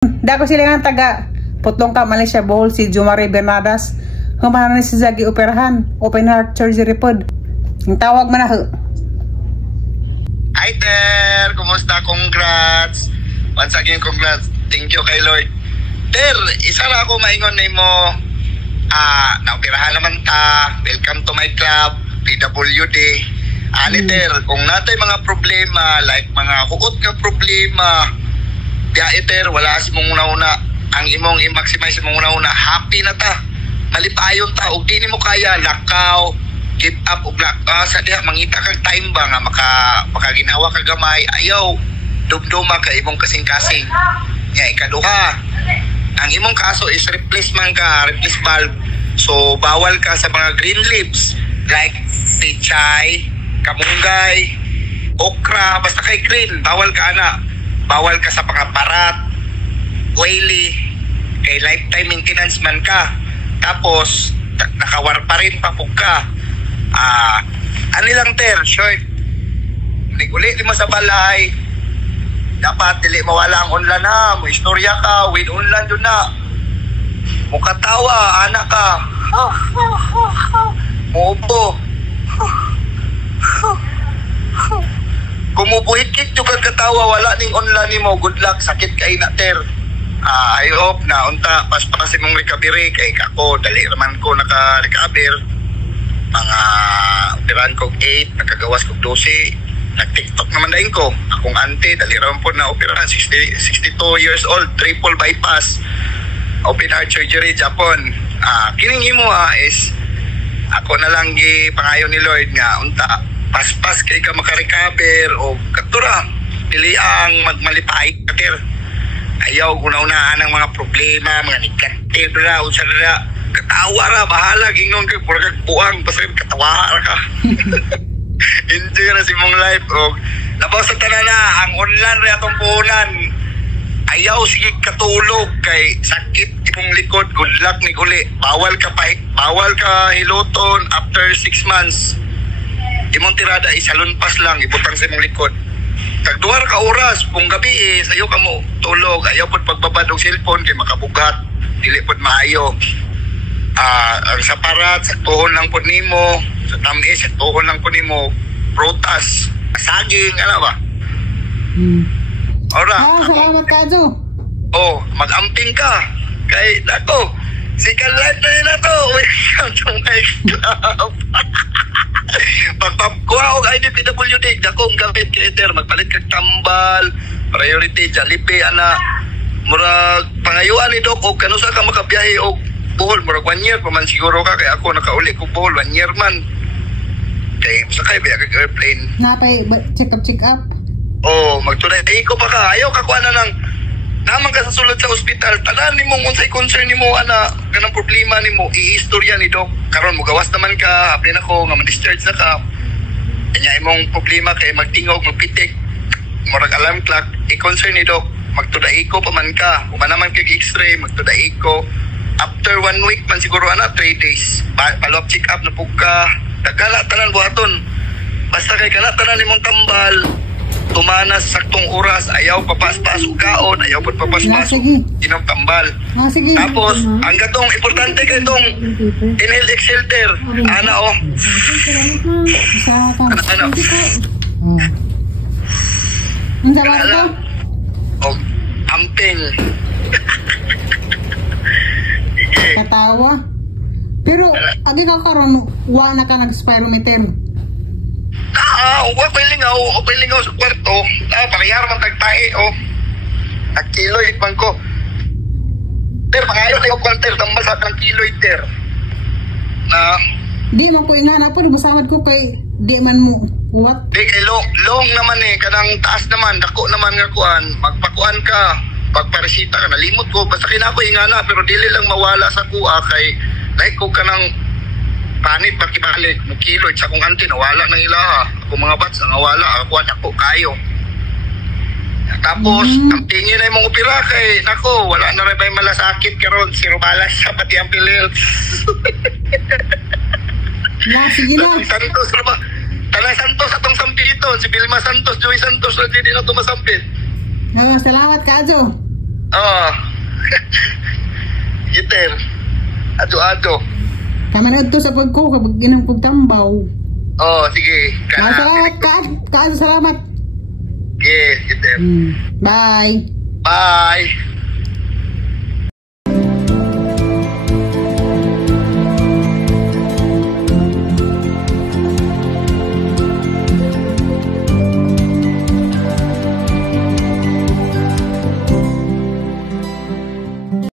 Dako sila nga taga Putlong ka Malaysia Bohol si Jumari Bernadas. Humahan ni si Zagi operahan. Open heart surgery pod. Ang tawag man na. Hi Ter! Kumusta? Congrats! Once again, congrats. Thank you kay Lord. Ter, isa na ako maingon na mo. Naoperahan naman ta. Welcome to my club, PWD. Ani Ter, kung natay mga problema, like mga hukot nga problema, diya Ter, wala si mong una-una. Ang imong i-maximize mong una-una, happy na ta. Malipayon ta, ug di mo kaya, lakaw, give up, ug sa diha, mangita kag time ba nga makaginawa ka gamay, ayaw, dumduma ka imong kasing-kasing. Nga, ikaduha, ang imong kaso is replace valve. So, bawal ka sa mga green leaves, like pechay, kamunggay, okra, basta kay green, bawal ka na. Bawal ka sa mga barat, oily, kay lifetime maintenance man ka. Tapos nakawar pa rin papug ka. Ano lang Ter, short, uli mo sa balay, dapat dili mawala ang unlan ha. Mo istorya ka with unlan dun na, mukatawa anak ka, muupo, kumubuhit-kit yung kagkatawa, wala ning unlan ni mo. Good luck, sakit kay na Ter. I hope na unta paspasin mong recovery kay ako dali raman ko naka-recover. Mga operahan ko 8, nakagawas ko 12, nag-TikTok naman dahin ko. Akong auntie dali raman po na operahan 62 years old, triple bypass, open heart surgery Japan. Kining himo is ako na lang gipangayo ni Lord nga unta paspas kay ka maka-recover o katura dili ang magmalipay kater. Ayaw una-unaan ng mga problema, mga negative na, unsa na, katawa ra, bahala, gingon ka, pura kag buang, basta katawa ra ka. Enjoy na si mong life. O, labaw sa tanan na, ang online rin atong puhunan, ayaw sige katulog, kay sakit imong likod, good luck ni uli. Bawal ka hiluton after 6 months. Imong tirada, isalunpas lang, ibutang sa imong likod. Tagduhar ka oras, kung gabi sayo ka mo tulog, ayaw pod pagbabad og cellphone kay makabugat, dili pod maayo. Ang sa parat, sa tuhon lang pod nimo, sa tamis, sa tuhon lang pod nimo, prutas, saging, ano ba? Ora. Salamat ka, Jo. Mag-amping ka. Kay, nako, sikan life na to. Welcome to my club. Pagpapkuha og IDPWD, dakong gamit kay Ter, magpalit kag tambal, priority Jollibee ana. Murag pangayuan ni Dok og kanusa ka makabiyahe og Bohol, murag 1 year pa man siguro ka, kay ako nakauli ko Bohol 1 year man. Kay sakay biya kag airplane. Napay check up. Magtunay ko pa ka. Ayaw ka kuha na ng naman ka sa sulod sa ospital, tanan nimo unsay concern nimo ana, kanang problema nimo i-istorya ni Doc. Karon mo gawas naman ka, apil nako nga ma-discharge na ka. Kanya imong problema kay magtingog, magpitik, murag alarm clock, i-concern ni Doc. Magtudai ko pa man ka, kung naman kay x-ray, magtudai ko. After 1 week man siguro ana, 3 days. Follow-up check up na pug ka. Tagala tanan buhaton. Basta kay kana tanan nimong tambal, tumanas saktong oras, ayaw papaspas og kaon, ayaw pud papaspas inom tambal. Sige. Tapos ang gatong importante kay tong inhale exhale Ter. Ana ano? Unsa ba ito? Amping. Katawa. Pero agi ka karon wa na ka nag-spirometer. Okay lingaw sa kwarto. Pakiyar man tagtae, nagkiloid man ko. Ter, pangayon na yung Ter, tambal sa kiloid Ter. Di mo ko inana po, basawad ko kay di man mo, what? Di kay long naman kanang taas naman, dako naman nga kuan, magpakuan ka, pagparesita ka, nalimot ko, basta kinako ingana, pero dili lang mawala sa kuha kay, like ko kanang panit pakibalik mo kiloid sa kung auntie nawala nang ilaha, ako mga bats nawala, ako anak ko kayo. Tapos ang tingin na mong opera kay nako wala na rin ba yung malasakit karon, zero balas sa pati ang pilil. Sige na Santos ba? Tanay Santos atong sampiton, si Vilma Santos, Joey Santos, hindi na ito masampit. Salamat ka, Jo. Oh. Giter. Ato-ato. Kaman to sa pagko kapag ginang kog tambaw. Oh, sige. Salamat ka. Salamat. Yes, Giter. Bye. Bye.